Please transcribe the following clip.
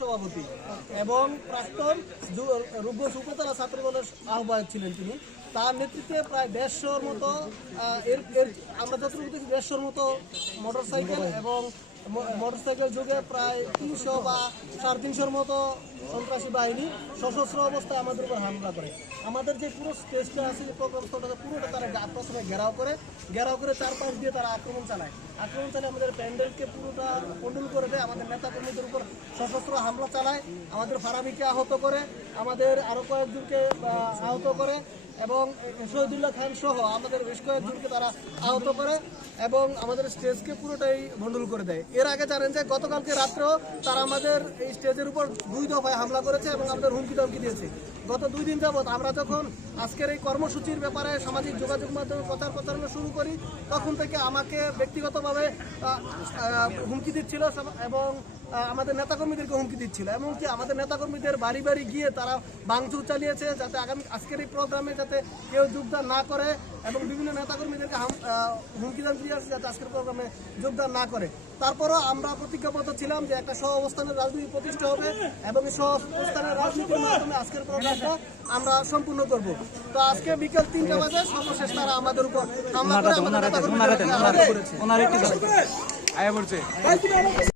সভাপতি এবং প্রাক্তন রুগ্ন উপজেলা ছাত্র দলের আহ্বায়ক ছিলেন তিনি। তার নেতৃত্বে প্রায় 150 মতো আমরা যতটুকু দেখি 150 মতো মোটরসাইকেল এবং মোটরসাইকেল যুগে প্রায় 300 বা 350 মতো সন্ত্রাসী বাহিনী সশস্ত্র অবস্থায় আমাদের উপর হামলা করে। আমাদের যে পুরো স্টেজটা আছে, যে প্রোগ্রাম স্থলটা, পুরোটা তারা প্রথমে ঘেরাও করে চারপাশ দিয়ে তারা আক্রমণ চালায়। আমাদের প্যান্ডেলকে পুরোটা কন্ট্রোল করে দেয়, আমাদের নেতাকর্মীদের উপর সশস্ত্র হামলা চালায়, আমাদের ফারাবিকে আহত করে, আমাদের আরও কয়েকজনকে আহত করে এবং শহীদুল্লাহ খান সহ আমাদের বেশ কয়েকজনকে তারা আহত করে এবং আমাদের স্টেজকে পুরোটাই ভণ্ডুল করে দেয়। এর আগে জানেন যে গতকালকে রাত্রেও তারা আমাদের এই স্টেজের উপর 2 দফায় হামলা করেছে এবং আমাদের হুমকি ধমকি দিয়েছে। গত 2 দিন যাবৎ আমরা যখন আজকের এই কর্মসূচির ব্যাপারে সামাজিক যোগাযোগ মাধ্যমে প্রচারণা শুরু করি, তখন থেকে আমাকে ব্যক্তিগতভাবে হুমকি দিচ্ছিল এবং আমাদের নেতাকর্মীদেরকে হুমকি দিচ্ছিল। এমনকি আমাদের নেতাকর্মীদের বাড়ি বাড়ি গিয়ে তারা ভাঙচুর চালিয়েছে, যাতে আজকের এই প্রোগ্রামে যাতে কেউ যোগদান না করে, এবং বিভিন্ন নেতাকর্মীদেরকে হুমকি দান দিয়ে আসছে যাতে আজকের প্রোগ্রামে যোগদান না করে। তারপরও আমরা প্রতিজ্ঞাবদ্ধ ছিলাম যে একটা সহ অবস্থানের রাজনীতি প্রতিষ্ঠা হবে এবং এই সহ অবস্থানের রাজনীতির মাধ্যমে আজকের প্রোগ্রামটা আমরা সম্পূর্ণ করব। তো আজকে বিকেল 3টা বাজে সর্বশেষ তারা আমাদের উপর হামলা করে আমাদের নেতাকর্মীদের করেছে।